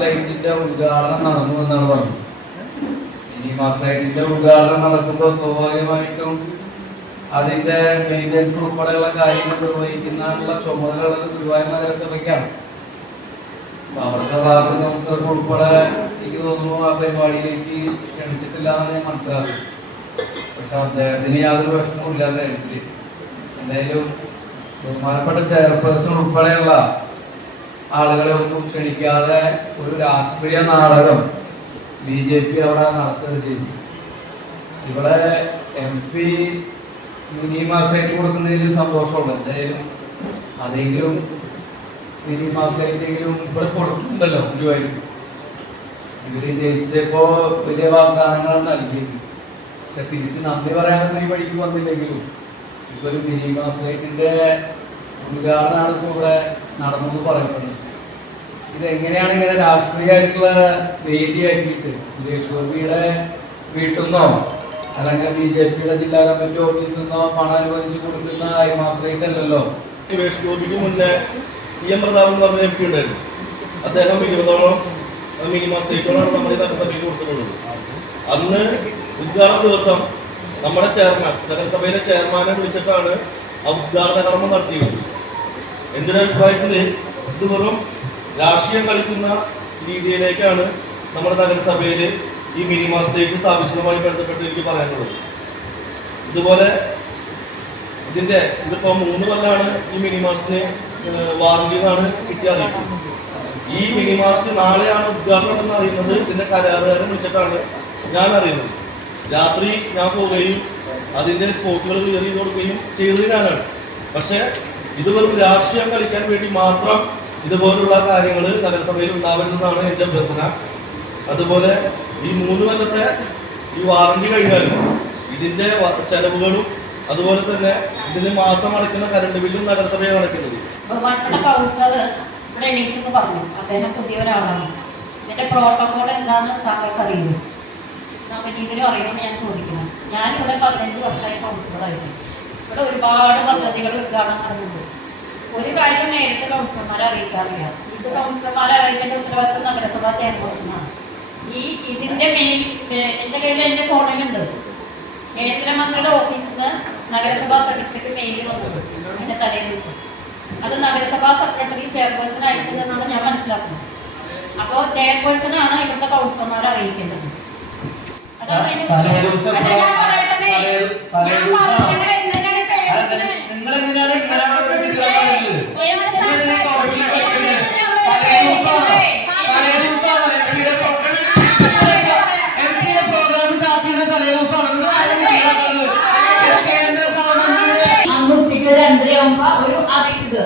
ലൈറ്റിന്റെ ഉദ്ഘാടനം നടന്നു എന്നാണ് പറഞ്ഞത്. ലൈറ്റിന്റെ ഉദ്ഘാടനം നടക്കുമ്പോൾ സ്വാഭാവികമായിട്ടും അതിന്റെ മെയിൻ്റെനൻസ് ഉൾപ്പെടെയുള്ള കാര്യങ്ങൾ നിർവഹിക്കാനുള്ള ചുമതലകൾ ഗുരുവായൂർ നഗരസഭയ്ക്കാണ്. അവിടുത്തെ വാർഡ് കൗൺസിലർക്ക് ഉൾപ്പെടെ എനിക്ക് തോന്നുന്നു ആ പരിപാടിയിലേക്ക് ക്ഷണിച്ചിട്ടില്ല എന്ന് ഞാൻ മനസ്സിലാക്കി. പക്ഷെ അദ്ദേഹത്തിന് യാതൊരു പ്രശ്നവും ഇല്ലാതെ എന്തായാലും ബഹുമാനപ്പെട്ട ചെയർപേഴ്സൺ ഉൾപ്പെടെയുള്ള ആളുകളെ ഒന്നും ക്ഷണിക്കാതെ ഒരു രാഷ്ട്രീയ നാടകം BJP അവിടെ നടത്തുകയും ചെയ്തു. ഇവിടെ MP മിനി മാസമായിട്ട് കൊടുക്കുന്നതിൽ സന്തോഷമുണ്ട്. എന്തായാലും അതെങ്കിലും മിനി മാസമായിട്ടെങ്കിലും ഇവിടെ കൊടുക്കുന്നുണ്ടല്ലോ. ഇവര് ജയിച്ചപ്പോ വലിയ വാഗ്ദാനങ്ങൾ നൽകി. പക്ഷെ തിരിച്ച് നന്ദി പറയാനൊന്നും ഈ വഴിക്ക് വന്നില്ലെങ്കിലും ഇപ്പൊ ഒരു മിനി മാസമായിട്ടിന്റെ ഉദ്ഘാടനമാണ് ഇപ്പൊ ഇവിടെ നടന്നു പറയുന്നത്. ഇതെങ്ങനെയാണ് ഇങ്ങനെ രാഷ്ട്രീയമായിട്ടുള്ള വേദിയാക്കിയിട്ട് സുരേഷ് ഗോപിയുടെ വീട്ടിൽ നിന്നോ അല്ലെങ്കിൽ BJPയുടെ ജില്ലാ കമ്മിറ്റി ഓഫീസിൽ നിന്നോ പണം അനുവദിച്ചു കൊടുക്കുന്ന മാസമായിട്ടല്ലോ. സുരേഷ് ഗോപിക്ക് മുന്നേ PM പ്രതാപൻ എന്ന് പറഞ്ഞ MP ഉണ്ടായിരുന്നു. അദ്ദേഹം 20ഓളം മിനി മാസത്തേക്കോളം നമ്മുടെ നഗരസഭയ്ക്ക് കൊടുത്തിട്ടുള്ളത്. അന്ന് ഉദ്ഘാടന ദിവസം നമ്മുടെ ചെയർമാൻ, നഗരസഭയിലെ ചെയർമാനെ വിളിച്ചിട്ടാണ് ആ ഉദ്ഘാടന കർമ്മം നടത്തിയത്. എൻ്റെ ഒരു അഭിപ്രായത്തിൽ ഇത് വെറും രാഷ്ട്രീയം കളിക്കുന്ന രീതിയിലേക്കാണ് നമ്മുടെ നഗരസഭയിൽ ഈ മിനി മാസത്തേക്ക് സ്ഥാപിച്ചതുമായി ബന്ധപ്പെട്ട് എനിക്ക് പറയാനുള്ളത്. ഇതുപോലെ ഇതിപ്പോൾ 3 കൊല്ലമാണ് ഈ മിനി മാസത്തിന് വാറന്റി എന്നാണ് കിട്ടിയ അറിയിക്കുന്നത്. ഈ മിനി മാസത്തിന് നാളെയാണ് ഉദ്ഘാടനം എന്ന് അറിയുന്നത്. ഇതിന്റെ കരാറുകാരൻ വിളിച്ചിട്ടാണ് ഞാൻ അറിയുന്നത്. രാത്രി ഞാൻ പോവുകയും അതിന്റെ സ്പോട്ടുകൾ ക്ലിയർ ചെയ്ത് കൊടുക്കുകയും ചെയ്തത് ഞാനാണ്. പക്ഷെ ഇത് വെറും രാഷ്ട്രീയം കളിക്കാൻ വേണ്ടി മാത്രം ഇതുപോലുള്ള കാര്യങ്ങൾ നഗരസഭയിൽ ഉണ്ടാവരുതെന്നാണ് എൻ്റെ അഭ്യർത്ഥന. അതുപോലെ ഈ 3 കൊല്ലത്തെ ഈ വാറന്റി കഴിഞ്ഞാലും ഇതിന്റെ ചെലവുകളും അതുപോലെ തന്നെ ഇതിന് മാസം അടയ്ക്കുന്ന കറണ്ട് ബില്ലും നഗരസഭയാണ് അടയ്ക്കുന്നത്. പറഞ്ഞു അദ്ദേഹം പുതിയ ഒരാളാണ്. ഇതിന്റെ പ്രോട്ടോകോൾ എന്താണെന്ന് താങ്കൾക്ക് അറിയുമോ? ഇതിലും അറിയുമെന്ന് ഞാൻ ചോദിക്കുന്നത്. ഞാനിവിടെ 15 വർഷമായി കൗൺസിലറായിട്ട് ഇവിടെ ഒരുപാട് പദ്ധതികൾ ഉദ്ഘാടനം നടന്നിട്ടുണ്ട്. ഒരു കാര്യം നേരിട്ട് കൗൺസിലർമാരെ അറിയിക്കാറില്ല. ഇത് കൗൺസിലർമാരെ അറിയിക്കേണ്ട ഉത്തരവാദിത്വം നഗരസഭാ ചെയർപേഴ്സണാണ്. ഇതിന്റെ മെയിൽ എൻ്റെ കയ്യിൽ എൻ്റെ ഫോണിലുണ്ട്. കേന്ദ്രമന്ത്രിയുടെ ഓഫീസിൽ നിന്ന് നഗരസഭാ സെക്രട്ടറിക്ക് മെയിൽ വന്നത് എൻ്റെ തലേ ദിവസം. അത് നഗരസഭാ സെക്രട്ടറി ചെയർപേഴ്സൺ അയച്ചതെന്നാണ് ഞാൻ മനസ്സിലാക്കുന്നത്. അപ്പോൾ ചെയർപേഴ്സണാണ് ഇവിടുത്തെ കൗൺസിലർമാരെ അറിയിക്കേണ്ടത്. അതാണ് ഒരു അറിയിക്കുക